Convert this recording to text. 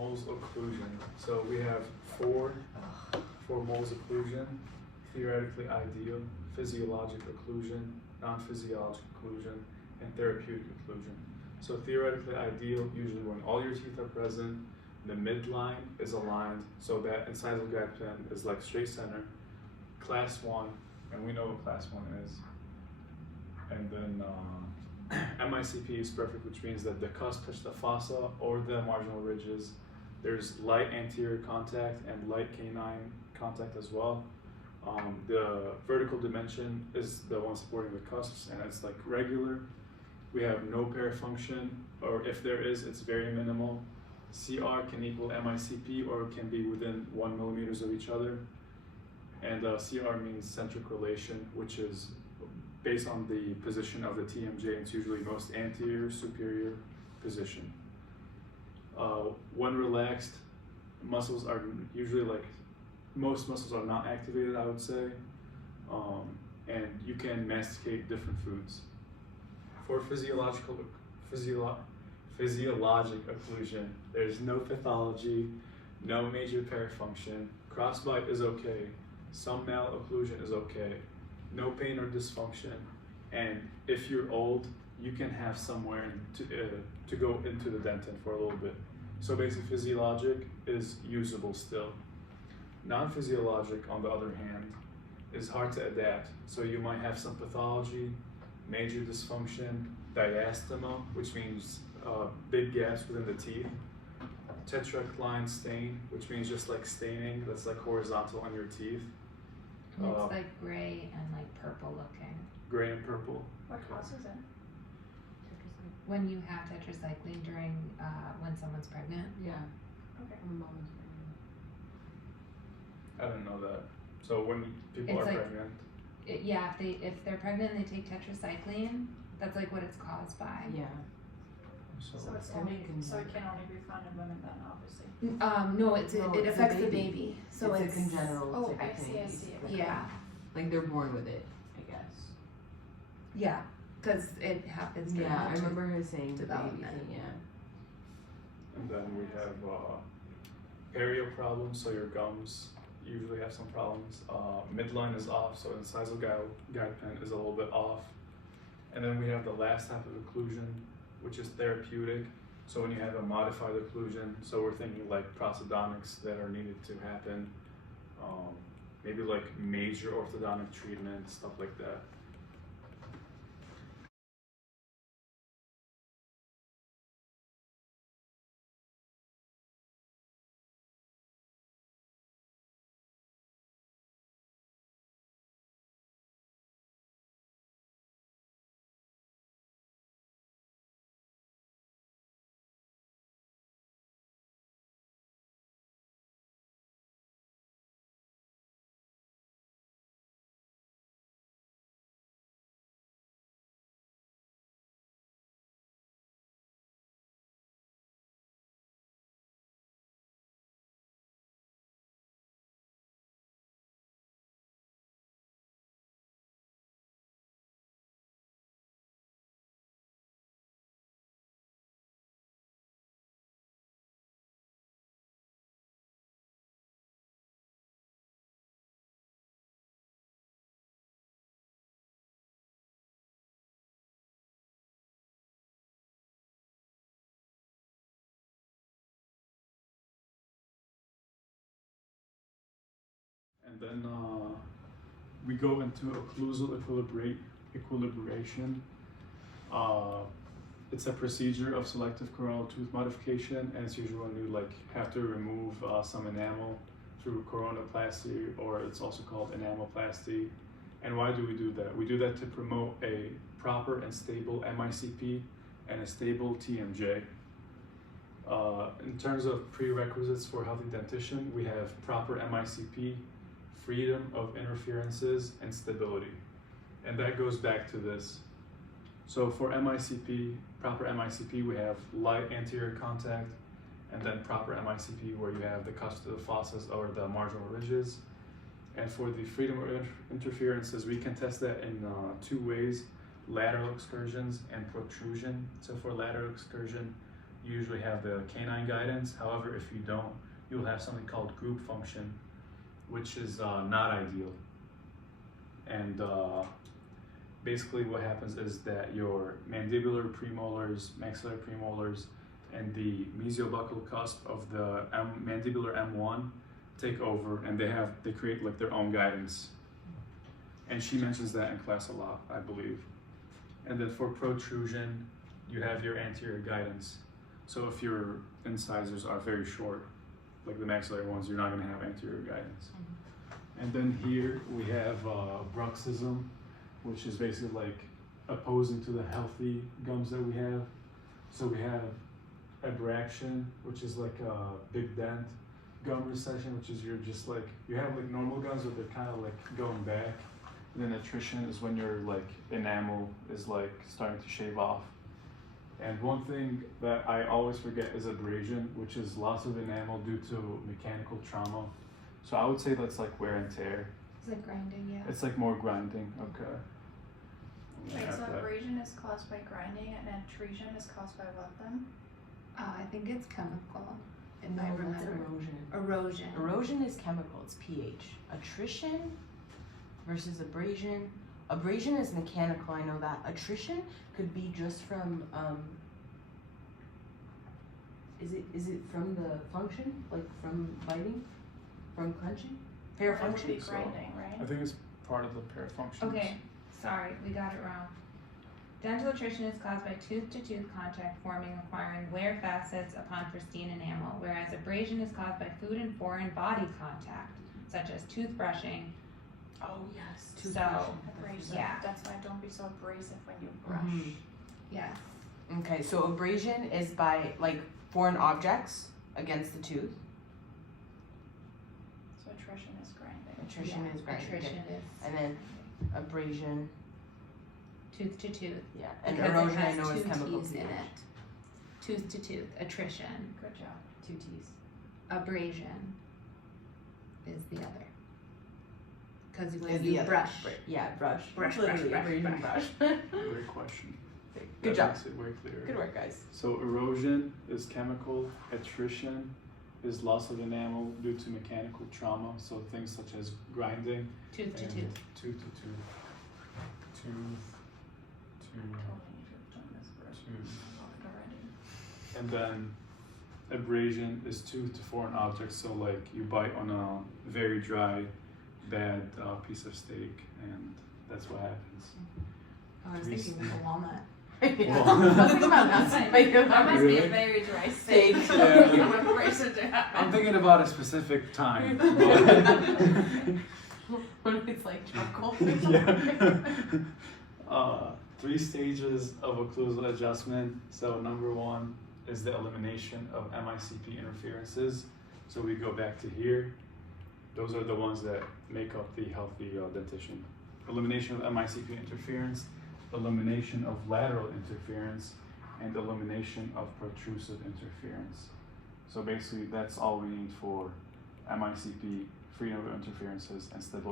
Mohl's occlusion. So we have four Mohl's occlusion: theoretically ideal, physiologic occlusion, non-physiologic occlusion, and therapeutic occlusion. So theoretically ideal, usually when all your teeth are present, the midline is aligned so that incisal guide pen is like straight center. Class 1, and we know what class 1 is. And then MICP is perfect, which means that the cusp touch the fossa or the marginal ridges. There's light anterior contact and light canine contact as well. The vertical dimension is the one supporting the cusps, and it's like regular. We have no parafunction, or if there is, it's very minimal. CR can equal MICP, or it can be within 1 millimeters of each other. And CR means centric relation, which is based on the position of the TMJ. It's usually most anterior, superior position. When relaxed, muscles are usually like, most muscles are not activated, I would say. And you can masticate different foods. For physiologic occlusion, there's no pathology, no major parafunction. Crossbite is okay. Some malocclusion is okay. No pain or dysfunction. And if you're old, you can have somewhere to go into the dentin for a little bit. So basically physiologic is usable still. Non-physiologic, on the other hand, is hard to adapt. So you might have some pathology, major dysfunction, diastema, which means big gaps within the teeth, tetracline stain, which means just like staining that's like horizontal on your teeth. And it's like gray and like purple looking. Gray and purple. What causes it? When you have tetracycline during when someone's pregnant. Yeah. Okay. When mom is pregnant. I didn't know that. So when people It's are like- pregnant, Yeah, if they're pregnant and they take tetracycline, that's like what it's caused by. Yeah. So it's Can only, we so it can only be found in women then, obviously. No, it No, it it's a affects the baby. baby. So it's a congenital Oh, type I of see, thing. I see. Okay. Yeah, Like they're born with it, I guess. yeah, because it happens. during Yeah, I the remember her saying the baby development. thing, yeah. and then we have perio problems, so your gums usually have some problems. Midline is off, so incisal guide pen is a little bit off. And then we have the last type of occlusion, which is therapeutic. So when you have a modified occlusion, so we're thinking like prosthodontics that are needed to happen, maybe like major orthodontic treatment, stuff like that. And then we go into occlusal equilibration. It's a procedure of selective coronal tooth modification, and it's usually when you like have to remove some enamel through coronoplasty, or it's also called enamelplasty. And why do we do that? We do that to promote a proper and stable MICP and a stable TMJ. In terms of prerequisites for healthy dentition, we have proper MICP, freedom of interferences, and stability. And that goes back to this. So for MICP, proper MICP, we have light anterior contact, and then proper MICP where you have the cusp of the fossas or the marginal ridges. And for the freedom of interferences, we can test that in two ways: lateral excursions and protrusion. So for lateral excursion, you usually have the canine guidance. However, if you don't, you'll have something called group function, which is not ideal. And basically what happens is that your mandibular premolars, maxillary premolars, and the mesial-buccal cusp of the mandibular M1 take over, and they create like their own guidance. And she mentions that in class a lot, I believe. And then for protrusion, you have your anterior guidance. So if your incisors are very short, like the maxillary ones, you're not going to have anterior guidance. And then here we have bruxism, which is basically like opposing to the healthy gums that we have. So we have abrasion, which is like a big dent, gum recession, which is you have like normal gums, but they're kind of like going back. And then attrition is when your like enamel is like starting to shave off. And one thing that I always forget is abrasion, which is loss of enamel due to mechanical trauma. So I would say that's like wear and tear. It's like grinding, yeah. It's like more grinding, okay. Wait, Yeah, so but- abrasion is caused by grinding and attrition is caused by what then? I think it's chemical, if No, I that's remember. erosion. Erosion. Erosion is chemical, it's pH. Attrition versus abrasion. Abrasion is mechanical, I know that. Attrition could be just from, is it from the function? Like from biting? From clenching? Hair That would be function? So- grinding, right? I think it's part of the pair functions. Okay, sorry, we got it wrong. Dental attrition is caused by tooth-to-tooth contact forming, requiring wear facets upon pristine enamel, whereas abrasion is caused by food and foreign body contact, such as toothbrushing. Oh, yes. So, Abrasive. yeah. That's why don't be so abrasive when you brush. Mhm. Yes. Okay, so abrasion is by like foreign objects against the tooth. So attrition is grinding. Attrition Yeah, is grinding. Attrition is And then abrasion, tooth to tooth. yeah. And Because erosion it I has know is two chemical T's pH. in it. Tooth to tooth. Attrition. Good job. 2 T's. Abrasion is the other. Because when Is the you other. brush. Yeah, brush. Brush, Literally brush, abrasion brush. Great question. Good That job. makes it way clearer. Good work, guys. So erosion is chemical, attrition is loss of enamel due to mechanical trauma, so things such as grinding, Tooth to and tooth. tooth to tooth, tooth to Totally need to have done this first. tooth. Already. And then abrasion is tooth to foreign objects, so like you bite on a very dry, bad piece of steak, and that's what happens. I was Please. thinking of a walnut. Well- I was thinking about nuts. That must be Really? a very dry steak. Yeah. You want abrasion to happen. I'm thinking about a specific time. but- When it's like charcoal. yeah. 3 stages of occlusal adjustment. So number 1 is the elimination of MICP interferences. So we go back to here. Those are the ones that make up the healthy dentition. Elimination of MICP interference, elimination of lateral interference, and elimination of protrusive interference. So basically that's all we need for MICP, freedom of interferences, and stability.